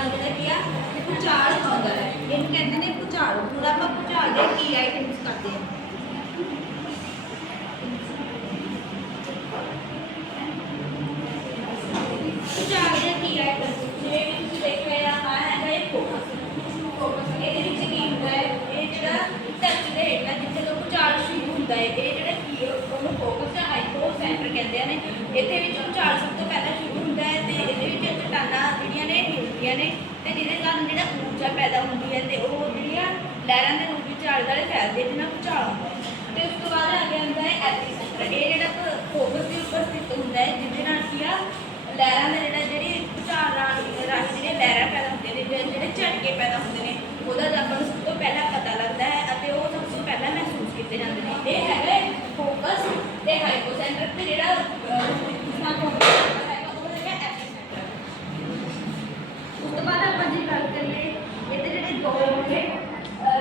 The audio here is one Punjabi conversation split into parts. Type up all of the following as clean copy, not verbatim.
ਨਾਲ ਜਿਹੜਾ ਕੀ ਆ ਭੂਚਾਲ ਆਉਂਦਾ ਹੈ, ਇਹਨੂੰ ਕਹਿੰਦੇ ਨੇ ਭੂਚਾਲ। ਹੁਣ ਆਪਾਂ ਭੂਚਾਲ ਦੇ ਕੀ ਆਈਟਮਸ ਕਰਦੇ ਹਾਂ। ਭੂਚਾਲ ਦੇ ਕੀ ਆਈਟਮਸ ਜਿਵੇਂ ਕਿ ਤੁਸੀਂ ਦੇਖ ਰਹੇ ਆ ਹੈਗਾ ਇਹ ਫੋਕਸ। ਇਹਦੇ ਵਿੱਚ ਕੀ ਹੁੰਦਾ ਹੈ, ਇਹ ਜਿਹੜਾ ਧਰਤੀ ਦੇ ਹੇਠਾਂ ਜਿੱਥੇ ਤੋਂ ਭੂਚਾਲ ਸ਼ੁਰੂ ਹੁੰਦਾ ਹੈ, ਇਹ ਜਿਹੜਾ ਕੀ ਉਹਨੂੰ ਫੋਕਸ ਜਾਂ ਹਾਈਪੋ ਸੈਂਟਰ ਕਹਿੰਦੇ ਨੇ। ਇਹਦੇ ਵਿੱਚ ਭੂਚਾਲ ਸਭ ਤੋਂ ਪਹਿਲਾਂ ਸ਼ੁਰੂ ਹੁੰਦਾ ਹੈ ਤੇ ਇਹਦੇ ਵਿੱਚ ਚਟਾਨਾਂ ਜਿਹੜੀਆਂ ਨੇ ਹਿਲਦੀਆਂ ਨੇ ਤੇ ਜਿਹਦੇ ਕਾਰਨ ਜਿਹੜਾ ਊਰਜਾ ਪੈਦਾ ਹੁੰਦੀ ਹੈ ਤੇ ਉਹ ਜਿਹੜੀਆਂ ਲਹਿਰਾਂ ਦੇ ਰੂਪ ਵਿੱਚ ਆਲੇ ਦੁਆਲੇ ਫੈਲਦੀ ਹੈ, ਜਿਹਨਾਂ ਭੂਚਾਲ ਹੁੰਦਾ ਹੈ। ਤੇ ਉਸ ਤੋਂ ਬਾਅਦ ਆ ਗਿਆ ਹੁੰਦਾ ਹੈ ਐਪੀਸੈਂਟਰ। ਇਹ ਜਿਹੜਾ ਫੋਕਸ ਦੇ ਉੱਪਰ ਸਥਿਤ ਹੁੰਦਾ ਹੈ, ਜਿਹਦੇ ਨਾਲ ਕੀ ਆ ਲਹਿਰਾਂ ਦਾ ਜਿਹੜੀ ਭੂਚਾਲ ਰਾਹੀਂ ਜਿਹੜੀਆਂ ਲਹਿਰਾਂ ਪੈਦਾ ਹੁੰਦੀਆਂ ਨੇ, ਜਿਹੜੇ ਝਟਕੇ ਪੈਦਾ ਹੁੰਦੇ ਨੇ, ਉਹਦਾ ਆਪਾਂ ਨੂੰ ਸਭ ਤੋਂ ਪਹਿਲਾਂ ਪਤਾ ਲੱਗਦਾ ਹੈ ਅਤੇ ਉਹ ਸਭ ਤੋਂ ਪਹਿਲਾਂ ਮਹਿਸੂਸ ਕੀਤੇ ਜਾਂਦੇ ਨੇ। ਇਹ ਹੈਗਾ ਫੋਕਸ ਤੇ ਹਾਈਪੋਸੈਂਟਰ ਤੇ ਜਿਹੜਾ ਦੂਸਰਾ ਫੋਕਸ ਹੈਗਾ ਉਹ ਹੈਗਾ ਐਪੀਸੈਂਟਰ। ਉਸ ਤੋਂ ਬਾਅਦ ਆਪਾਂ ਜੇ ਗੱਲ ਕਰੀਏ ਇਹਦੇ ਜਿਹੜੇ ਦੋ ਨੇ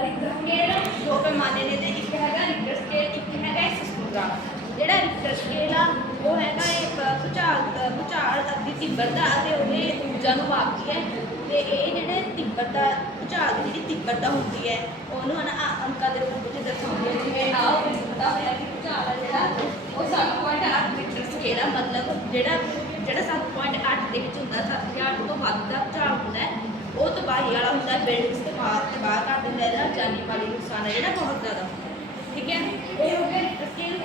ਰਿਕਟਰ ਸਕੇਲ, ਦੋ ਪੈਮਾਨੇ ਨੇ ਤੇ ਇੱਕ ਹੈਗਾ ਰਿਕਟਰ ਸਕੇਲ, ਇੱਕ ਹੈਗਾ ਸਿਸਮੋਗ੍ਰਾਫ। ਜਿਹੜਾ ਰਿਕਟਰ ਸਕੇਲ ਆ ਉਹ ਹੈਗਾ ਇੱਕ ਭੂਚਾਲ ਦੀ ਤੀਬਰਤਾ ਅਤੇ ਉਹਦੇ ਊਰਜਾ ਨੂੰ ਮਾਪਦੀ ਹੈ। ਤੇ ਇਹ ਜਿਹੜੇ ਤੀਬਰਤਾ ਭੂਚਾਲ ਦੀ ਜਿਹੜੀ ਤੀਬਰਤਾ ਹੁੰਦੀ ਹੈ ਉਹਨੂੰ ਅੰਕਾਂ ਦੇ ਰੂਪ ਵਿੱਚ ਦਰਸਾਉਂਦੇ ਆ। ਜਿਵੇਂ ਆਹ ਪਤਾ ਹੋਇਆ ਕਿ ਭੂਚਾਲ ਆ ਜਿਹੜਾ ਉਹ 7.8 ਰਿਕਟਰ ਸਕੇਲ ਆ, ਮਤਲਬ ਜਿਹੜਾ 7.8 ਦੇ ਵਿੱਚ ਹੁੰਦਾ 7,000 ਤੋਂ ਵੱਧ ਦਾ ਭੂਚਾਲ ਹੁੰਦਾ ਹੈ, ਉਹ ਤਬਾਹੀ ਵਾਲਾ ਹੁੰਦਾ, ਬਿਲਡਿੰਗਸ ਤਬਾਹ ਕਰ ਦਿੰਦਾ, ਇਹਦਾ ਜਾਨੀ ਮਾਲੀ ਨੁਕਸਾਨ ਹੈ ਜਿਹੜਾ ਬਹੁਤ ਜ਼ਿਆਦਾ ਹੁੰਦਾ। ਠੀਕ ਹੈ, ਇਹ ਹੋ ਗਿਆ ਰਿਕਟਰ ਸਕੇਲ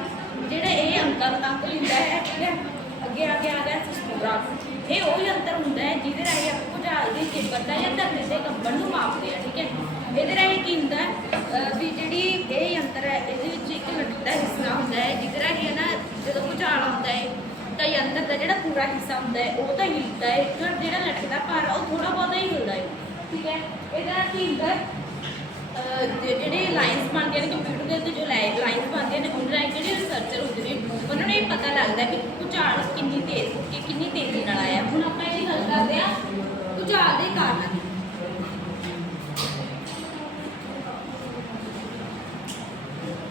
ਜਿਹੜਾ ਇਹ ਅੰਕ ਲੈਂਦਾ ਹੈ। ਠੀਕ ਹੈ, ਅੱਗੇ ਆ ਗਿਆ ਸਿਸਮੋਗ੍ਰਾਫ। ਇਹ ਉਹ ਯੰਤਰ ਹੁੰਦਾ ਹੈ ਜਿਹਦੇ ਰਾਹੀਂ ਆਪਾਂ ਭੂਚਾਲ ਦੀ ਤੀਬਰਤਾ ਜਾਂ ਧਰਤੀ ਦੇ ਕੰਬਣ ਨੂੰ ਮਾਪਦੇ ਆ। ਠੀਕ ਹੈ, ਇਹਦੇ ਰਾਹੀਂ ਕੀ ਹੁੰਦਾ ਵੀ ਜਿਹੜੀ ਇਹ ਯੰਤਰ ਹੈ ਇਹਦੇ ਵਿੱਚ ਇੱਕ ਲਟਕਦਾ ਹਿੱਸਾ ਹੁੰਦਾ ਹੈ, ਜਿਹਦੇ ਰਾਹੀਂ ਹੈ ਨਾ ਜਦੋਂ ਭੂਚਾਲ ਆਉਂਦਾ ਹੈ ਤਾਂ ਯੰਤਰ ਦਾ ਜਿਹੜਾ ਪੂਰਾ ਹਿੱਸਾ ਹੁੰਦਾ ਹੈ ਉਹ ਤਾਂ ਹਿਲਦਾ ਹੈ, ਜਿਹੜਾ ਲਟਕਦਾ ਭਾਰ ਉਹ ਥੋੜਾ ਬਹੁਤਾ ਹੀ ਹਿਲਦਾ ਹੈ। ਠੀਕ ਹੈ, ਇਹਦੇ ਨਾਲ ਕੀ ਹੁੰਦਾ ਜਿਹੜੇ ਲਾਈਨਸ ਬਣਦੀਆਂ ਨੇ ਕੰਪਿਊਟਰ ਦੇ ਉੱਤੇ, ਜੋ ਲਾਈਨਸ ਬਣਦੀਆਂ ਨੇ ਉਹਨਾਂ ਰਾਹੀਂ ਜਿਹੜੇ ਰਿਸਰਚਰ ਹੁੰਦੇ ਨੇ ਉਹਨਾਂ ਨੂੰ ਇਹ ਪਤਾ ਲੱਗਦਾ ਕਿ ਭੂਚਾਲ ਕਿੰਨੀ ਤੇਜ਼ੀ ਨਾਲ ਆਇਆ। ਹੁਣ ਆਪਾਂ ਇਹਦੀ ਗੱਲ ਕਰਦੇ ਹਾਂ ਭੂਚਾਲ ਦੇ ਕਾਰਨਾਂ ਦੀ।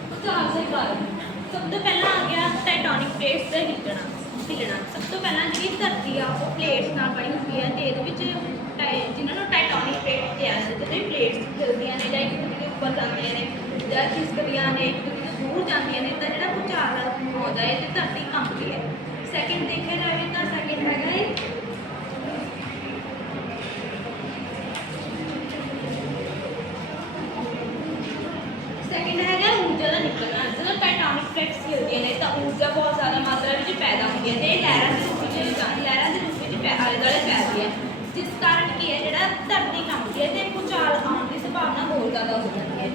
ਭੂਚਾਲ ਦੇ ਕਾਰਨ ਸਭ ਤੋਂ ਪਹਿਲਾਂ ਆ ਗਿਆ ਟੈਕਟੋਨਿਕ ਪਲੇਟਸ ਦਾ ਹਿੱਲਣਾ। ਸਭ ਤੋਂ ਪਹਿਲਾਂ ਜਿਹੜੀ ਧਰਤੀ ਆ ਉਹ ਪਲੇਟਸ ਨਾਲ ਬਣੀ ਹੁੰਦੀ ਹੈ ਤੇ ਇਹਦੇ ਵਿੱਚ ਜਿਨ੍ਹਾਂ ਨੂੰ ਟੈਕਟੋਨਿਕ ਪਲੇਟ ਕਿਹਾ ਜਾਂਦਾ, ਜਿਹੜੇ ਪਲੇਟਸ ਹਿਲਦੀਆਂ ਨੇ ਜਾਂ ਇੱਕ ਦੂਜੇ ਦੇ ਉੱਪਰ ਜਾਂਦੀਆਂ ਨੇ ਜਾਂ ਖਿਸਕਦੀਆਂ ਨੇ, ਇੱਕ ਦੂਜੇ ਤੋਂ ਦੂਰ ਜਾਂਦੀਆਂ ਨੇ, ਤਾਂ ਜਿਹੜਾ ਭੂਚਾਲ ਆਉਂਦਾ ਹੈ ਤੇ ਧਰਤੀ ਕੰਬਦੀ ਹੈ। ਸੈਕਿੰਡ ਦੇਖਿਆ ਜਾਵੇ ਤਾਂ ਸੈਕਿੰਡ ਹੈਗਾ ਹੈ ਊਰਜਾ ਦਾ ਨਿਕਲਣਾ। ਜਦੋਂ ਟੈਕਟੋਨਿਕ ਪਲੇਟਸ ਹਿਲਦੀਆਂ ਨੇ ਤਾਂ ਊਰਜਾ ਬਹੁਤ ਜ਼ਿਆਦਾ ਮਾਤਰਾ ਵਿੱਚ ਪੈਦਾ ਹੁੰਦੀ ਹੈ ਤੇ ਇਹ ਲਹਿਰਾਂ ਦੇ ਰੂਪ ਵਿੱਚ ਆਲੇ ਦੁਆਲੇ ਫੈਲਦੀ ਹੈ, ਜਿਸ ਕਾਰਨ ਕੀ ਹੈ ਜਿਹੜਾ ਧਰਤੀ ਕੰਬਦੀ ਹੈ ਤੇ ਭੂਚਾਲ ਆਉਣ ਦੀ ਸੰਭਾਵਨਾ ਹੋਰ ਜ਼ਿਆਦਾ ਹੋ ਜਾਂਦੀ ਹੈ।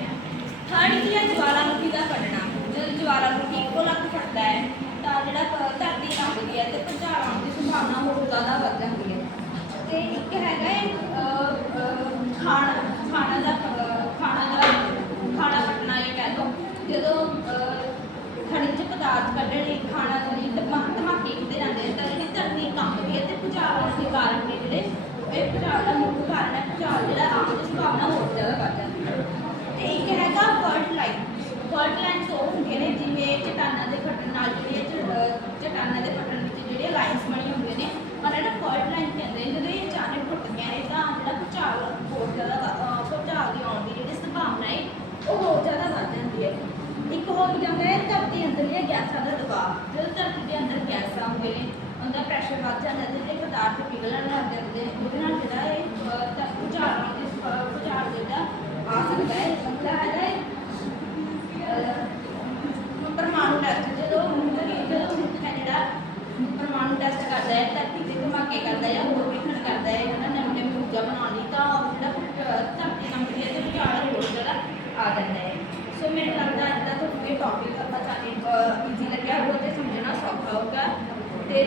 ਥਰਡ ਕੀ ਹੈ ਜਵਾਲਾਮੁਖੀ ਦਾ ਫਟਣਾ। ਜਦੋਂ ਜਵਾਲਾਮੁਖੀ ਇੱਕੋ ਲੱਗ ਫਟਦਾ ਹੈ ਤਾਂ ਜਿਹੜਾ ਧਰਤੀ ਕੰਬਦੀ ਹੈ ਤੇ ਭੂਚਾਲ ਆਉਣ ਦੀ ਸੰਭਾਵਨਾ ਹੋਰ ਜ਼ਿਆਦਾ ਵੱਧ ਜਾਂਦੀ ਹੈ। ਤੇ ਇੱਕ ਹੈਗਾ ਖਾਣਾ ਫਟਣਾ ਇਹ ਕਹਿ ਲਓ, ਜਦੋਂ ਖਣਿਜ ਪਦਾਰਥ ਕੱਢਣ ਲਈ ਖਾਣਾ ਲਈ ਧਮਾਕੇ ਕੀਤੇ ਜਾਂਦੇ ਨੇ ਤਾਂ ਜਿਹੜੀ ਧਰਤੀ ਕੰਬਦੀ ਹੈ ਤੇ ਭੂਚਾਲ ਆਉਣ ਦੇ ਕਾਰਨ ਨੇ ਜਿਹੜੇ ਇਹ ਭੂਚਾਲ ਦਾ ਮੁੱਖ ਕਾਰਨ ਹੈ ਭੂਚਾਲ ਜਿਹੜਾ ਆਉਣ ਦੀ ਸੰਭਾਵਨਾ ਹੋਰ ਜ਼ਿਆਦਾ ਵੱਧ ਜਾਂਦੀ ਹੈ। ਤੇ ਇੱਕ ਹੈਗਾ ਫਾਲਟ ਲਾਈਨਸ ਉਹ ਹੁੰਦੀਆਂ ਨੇ ਜਿਵੇਂ ਚਟਾਨਾਂ ਦੇ ਫਟਣ ਨਾਲ ਚਟਾਨਾਂ ਦੇ ਫਟਣ ਵਿੱਚ ਜਿਹੜੀਆਂ ਲਾਈਨਸ ਬਣੀਆਂ ਹੁੰਦੀਆਂ ਨੇ ਉਹਨਾਂ ਨੂੰ ਫਾਲਟ ਲਾਈਨ ਕਹਿੰਦੇ ਨੇ। ਜਦੋਂ ਇਹ ਅਚਾਨਕ ਫੁੱਟਦੀਆਂ ਨੇ ਤਾਂ ਜਿਹੜਾ ਭੂਚਾਲ ਹੋਰ ਜ਼ਿਆਦਾ ਭੂਚਾਲ ਦੀ ਆਉਣ ਦੀ ਜਿਹੜੀ ਸੰਭਾਵਨਾ ਹੈ ਉਹ ਹੋਰ ਜ਼ਿਆਦਾ ਵੱਧ ਜਾਂਦੀ ਹੈ। ਇੱਕ ਹੋ ਜਾਂਦਾ ਹੈ ਧਰਤੀ ਅੰਦਰਲੀਆਂ ਗੈਸਾਂ ਦਾ ਦਬਾਅ। ਜਦੋਂ ਧਰਤੀ ਦੇ ਅੰਦਰ ਗੈਸਾਂ ਹੁੰਦੇ ਨੇ ਉਹਦਾ ਪ੍ਰੈਸ਼ਰ ਵੱਧ ਜਾਂਦਾ ਤੇ ਜਿਹੜੇ ਪਦਾਰਥ ਪਿਘਲਣ ਲੱਗ ਜਾਂਦੇ ਨੇ ਉਹਦੇ ਨਾਲ ਜਿਹੜਾ ਇਹ ਭੂਚਾਲ ਜਿਹੜਾ ਆ ਸਕਦਾ ਹੈ। ਅਗਲਾ ਹੈਗਾ ਪਰਮਾਣੂ ਟੈਸਟ। ਜਦੋਂ ਮਨੁੱਖ ਹੈ ਜਿਹੜਾ ਪਰਮਾਣੂ ਟੈਸਟ ਕਰਦਾ ਹੈ, ਧਰਤੀ ਤੇ ਧਮਾਕੇ ਕਰਦਾ ਹੈ ਜਾਂ ਹੋਰ ਵਿਖਣ ਕਰਦਾ ਹੈ ਨਵੀਂ ਊਰਜਾ ਬਣਾਉਣ ਲਈ, ਤਾਂ ਜਿਹੜਾ ਧਰਤੀ ਕੰਬਦੀ ਹੈ ਤੇ ਭੂਚਾਲ ਹੋਰ ਜਿਹੜਾ ਆ ਜਾਂਦਾ ਹੈ। ਸੋ ਮੈਨੂੰ ਲੱਗਦਾ ਅੱਜ ਦਾ ਤੁਹਾਨੂੰ ਇਹ ਟੌਪਿਕ ਆਪਾਂ ਈਜ਼ੀ ਲੱਗਿਆ ਹੋਊਗਾ ਤੇ ਸਮਝਣਾ ਸੌਖਾ ਹੋਊਗਾ ਤੇ